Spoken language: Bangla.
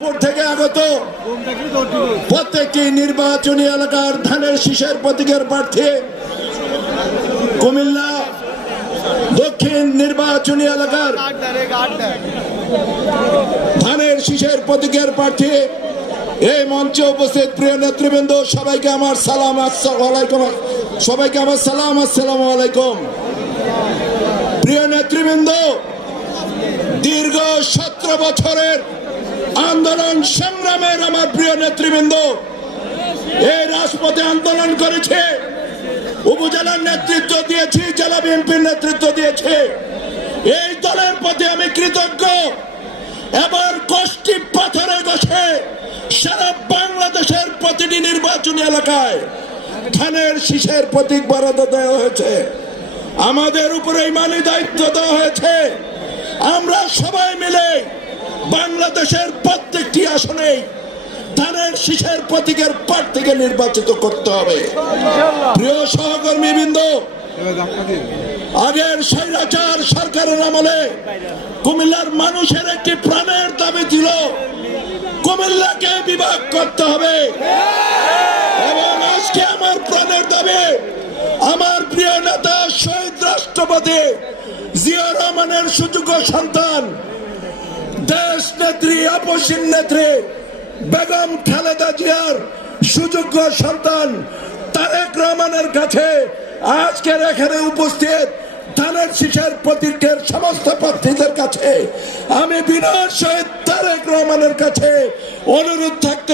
থেকে আগত প্রত্যেকটি নির্বাচনী এলাকার ধানের শীষের প্রতীকের প্রার্থী কুমিল্লা দক্ষিণ নির্বাচনী এলাকার ধানের শীষের প্রতীকের প্রার্থী এই মঞ্চে উপস্থিত প্রিয় নেতৃবৃন্দ, সবাইকে আমার সালাম। সবাইকে আমার সালাম, আসসালামু আলাইকুম। প্রিয় নেতৃবৃন্দ, দীর্ঘ 17 বছরের আন্দোলন সংগ্রামের আমার প্রিয় নেতৃবৃন্দ এই রাজপথে আন্দোলন করেছে, উপজেলার নেতৃত্ব দিয়েছি, জেলা বিএনপির নেতৃত্ব দিয়েছে। এই দলের প্রতি আমি কৃতজ্ঞ। এবার কষ্টি পাথরে বসে সারা বাংলাদেশের প্রতিটি নির্বাচনী এলাকায় ধানের শীষের প্রতীক বরাদ্দ দেওয়া হয়েছে। আমাদের উপরে ইমানি দায়িত্ব দেওয়া হয়েছে। আমরা সবাই মিলে বাংলাদেশের প্রত্যেকটি আসনে ধানের শীষের প্রতীকের প্রার্থীকে নির্বাচিত করতে হবে। প্রিয় সহকর্মীবৃন্দ, আগের স্বৈরাচার সরকারের আমলে কুমিল্লার মানুষের একটি প্রাণের দাবি ছিল কুমিল্লাকে বিভাগ করতে হবে, এবং আজকে আমার প্রাণের দাবি আমার প্রিয় নেতা শহীদ রাষ্ট্রপতি জিয়া রহমানের সুযোগ্য সন্তান, দেশ নেত্রী আপসীন নেত্রী বেগম খালেদা জিয়ার সুযোগ্য সন্তান তারেক রহমানের কাছে আজকের এখানে উপস্থিত ধানের শীষের প্রতীকের সমস্ত প্রার্থীদের কাছে আমি বিনয়ের সহিত তারেক রহমানের কাছে অনুরোধ থাকতে